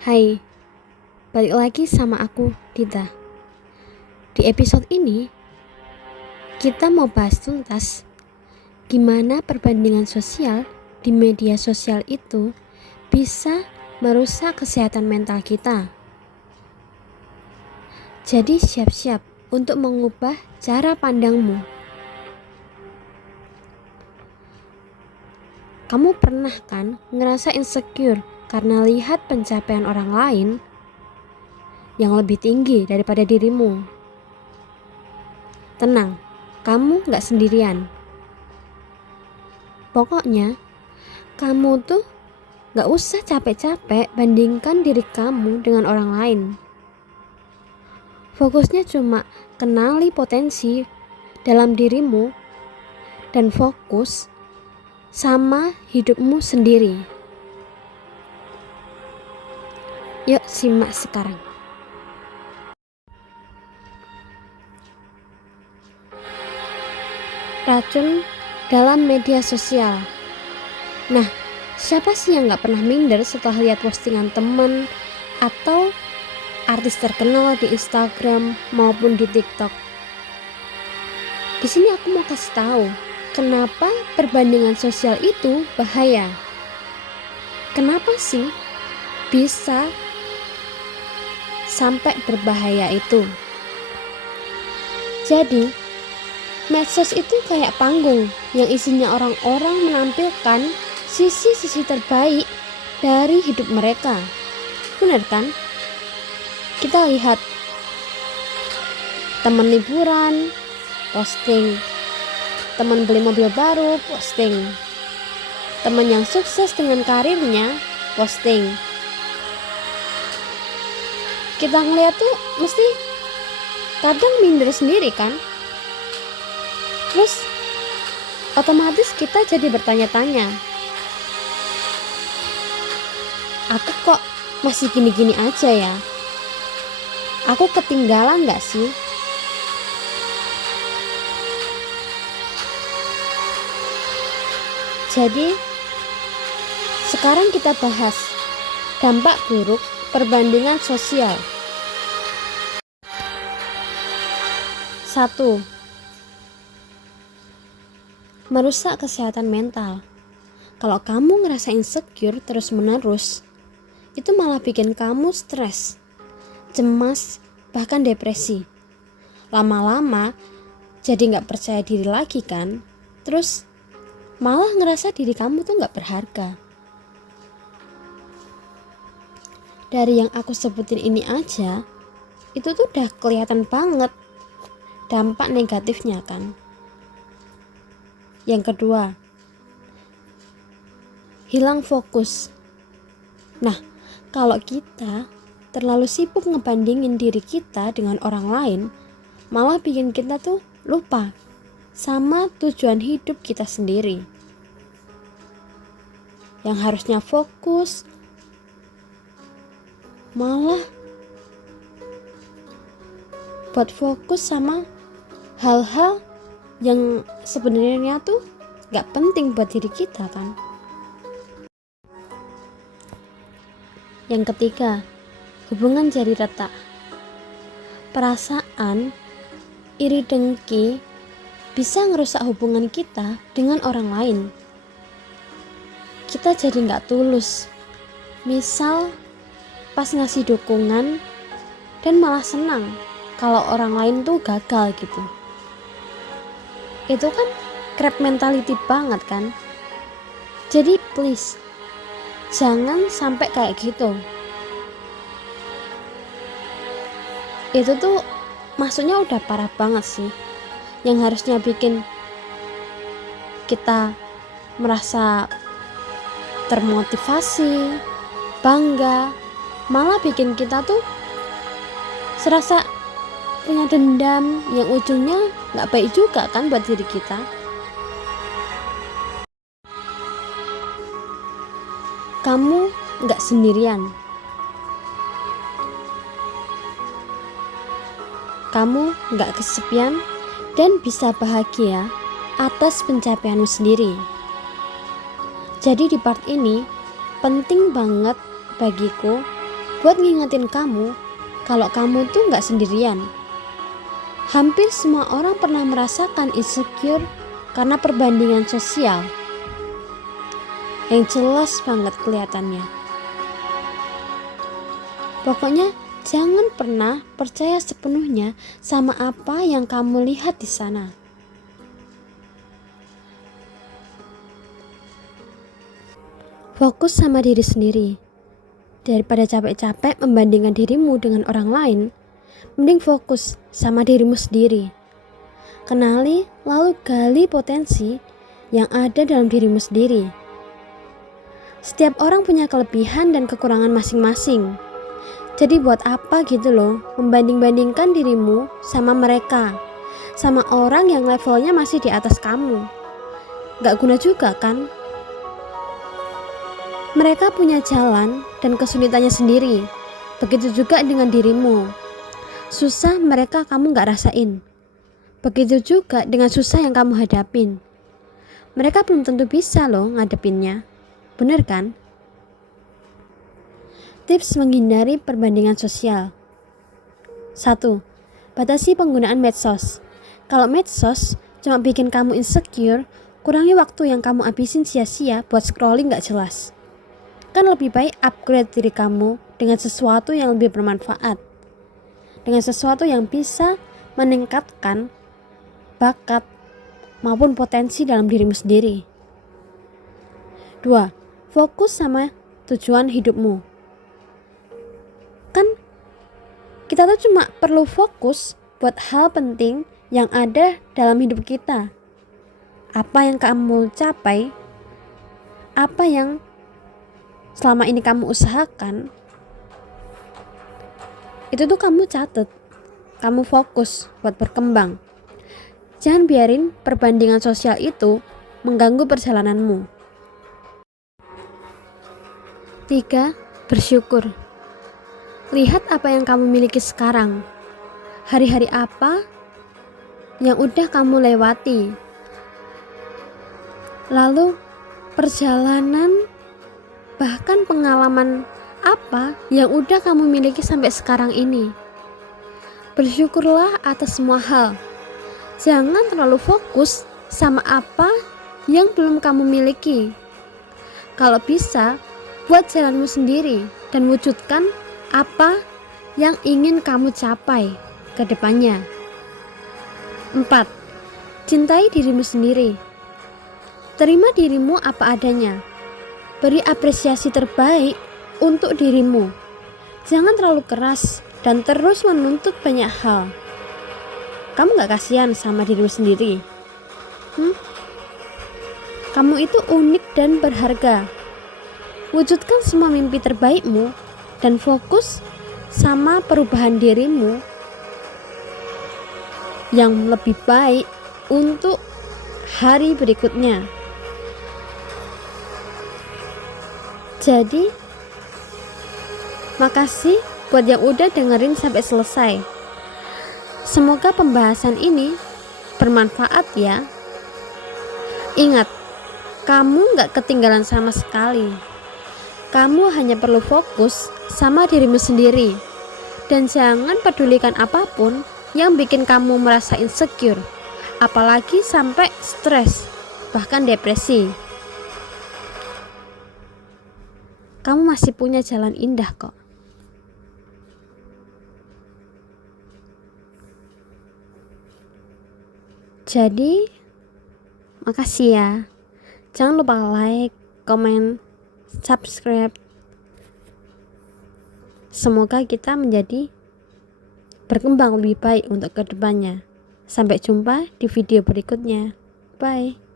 Hai, balik lagi sama aku, Dita. Di episode ini, kita mau bahas tuntas gimana perbandingan sosial di media sosial itu bisa merusak kesehatan mental kita. Jadi siap-siap untuk mengubah cara pandangmu. Kamu pernah kan ngerasa insecure karena lihat pencapaian orang lain yang lebih tinggi daripada dirimu? Tenang, kamu gak sendirian. Pokoknya, kamu tuh gak usah capek-capek bandingkan diri kamu dengan orang lain. Fokusnya cuma kenali potensi dalam dirimu dan fokus sama hidupmu sendiri. Yuk simak sekarang. Racun dalam media sosial. Nah, siapa sih yang gak pernah minder setelah lihat postingan temen atau artis terkenal di Instagram maupun di TikTok? Di sini aku mau kasih tahu kenapa perbandingan sosial itu bahaya. Kenapa sih bisa sampai berbahaya itu? Jadi, medsos itu kayak panggung yang isinya orang-orang menampilkan sisi-sisi terbaik dari hidup mereka. Benar kan? Kita lihat teman liburan, posting. Teman beli mobil baru, posting. Teman yang sukses dengan karirnya, posting. Kita ngeliat tuh mesti kadang minder sendiri kan? Terus otomatis kita jadi bertanya-tanya, aku kok masih gini-gini aja ya? Aku ketinggalan gak sih? Jadi sekarang kita bahas dampak buruk perbandingan sosial. 1. Merusak kesehatan mental. Kalau kamu ngerasa insecure terus-menerus, itu malah bikin kamu stres, cemas, bahkan depresi. Lama-lama jadi gak percaya diri lagi kan? Terus malah ngerasa diri kamu tuh gak berharga. Dari yang aku sebutin ini aja, itu tuh udah kelihatan banget dampak negatifnya kan. Yang kedua, hilang fokus. Nah, kalau kita terlalu sibuk ngebandingin diri kita dengan orang lain, malah bikin kita tuh lupa sama tujuan hidup kita sendiri. Yang harusnya fokus, malah buat fokus sama hal-hal yang sebenarnya tuh gak penting buat diri kita kan. Yang ketiga, hubungan jadi retak. Perasaan iri dengki bisa ngerusak hubungan kita dengan orang lain. Kita jadi gak tulus. Misal pas ngasih dukungan dan malah senang kalau orang lain tuh gagal gitu. Itu kan crab mentality banget kan. Jadi please, jangan sampai kayak gitu. Itu tuh maksudnya udah parah banget sih. Yang harusnya bikin kita merasa termotivasi, bangga, malah bikin kita tuh serasa punya dendam yang ujungnya gak baik juga kan buat diri kita. Kamu gak sendirian. Kamu gak kesepian dan bisa bahagia atas pencapaianmu sendiri. Jadi di part ini penting banget bagiku buat ngingetin kamu kalau kamu tuh gak sendirian. Hampir semua orang pernah merasakan insecure karena perbandingan sosial yang jelas banget kelihatannya. Pokoknya jangan pernah percaya sepenuhnya sama apa yang kamu lihat di sana. Fokus sama diri sendiri. Daripada capek-capek membandingkan dirimu dengan orang lain, mending fokus sama dirimu sendiri. Kenali lalu gali potensi yang ada dalam dirimu sendiri. Setiap orang punya kelebihan dan kekurangan masing-masing. Jadi buat apa gitu loh membanding-bandingkan dirimu sama mereka, sama orang yang levelnya masih di atas kamu. Gak guna juga kan? Mereka punya jalan dan kesulitannya sendiri. Begitu juga dengan dirimu. Susah mereka kamu gak rasain. Begitu juga dengan susah yang kamu hadapin. Mereka belum tentu bisa loh ngadepinnya. Bener kan? Tips menghindari perbandingan sosial. 1. Batasi penggunaan medsos. Kalau medsos cuma bikin kamu insecure, kurangi waktu yang kamu habisin sia-sia buat scrolling gak jelas. Kan lebih baik upgrade diri kamu dengan sesuatu yang lebih bermanfaat. Dengan sesuatu yang bisa meningkatkan bakat maupun potensi dalam dirimu sendiri. 2. Fokus sama tujuan hidupmu. Kan kita tuh cuma perlu fokus buat hal penting yang ada dalam hidup kita. Apa yang kamu capai, apa yang selama ini kamu usahakan, itu tuh kamu catat, kamu fokus buat berkembang. Jangan biarin perbandingan sosial itu mengganggu perjalananmu. 3. Bersyukur. Lihat apa yang kamu miliki sekarang. Hari-hari apa yang udah kamu lewati. Lalu perjalanan, bahkan pengalaman apa yang udah kamu miliki sampai sekarang ini. Bersyukurlah atas semua hal. Jangan terlalu fokus sama apa yang belum kamu miliki. Kalau bisa, buat jalanmu sendiri dan wujudkan apa yang ingin kamu capai ke depannya. 4. Cintai dirimu sendiri. Terima dirimu apa adanya. Beri apresiasi terbaik untuk dirimu. Jangan terlalu keras dan terus menuntut banyak hal. Kamu gak kasihan sama dirimu sendiri? Kamu itu unik dan berharga. Wujudkan semua mimpi terbaikmu dan fokus sama perubahan dirimu yang lebih baik untuk hari berikutnya. Jadi, makasih buat yang udah dengerin sampai selesai. Semoga pembahasan ini bermanfaat ya. Ingat, kamu gak ketinggalan sama sekali. Kamu hanya perlu fokus sama dirimu sendiri. Dan jangan pedulikan apapun yang bikin kamu merasa insecure. Apalagi sampai stres, bahkan depresi. Kamu masih punya jalan indah kok. Jadi, makasih ya. Jangan lupa like, comment, subscribe. Semoga kita menjadi berkembang lebih baik untuk kedepannya. Sampai jumpa di video berikutnya. Bye.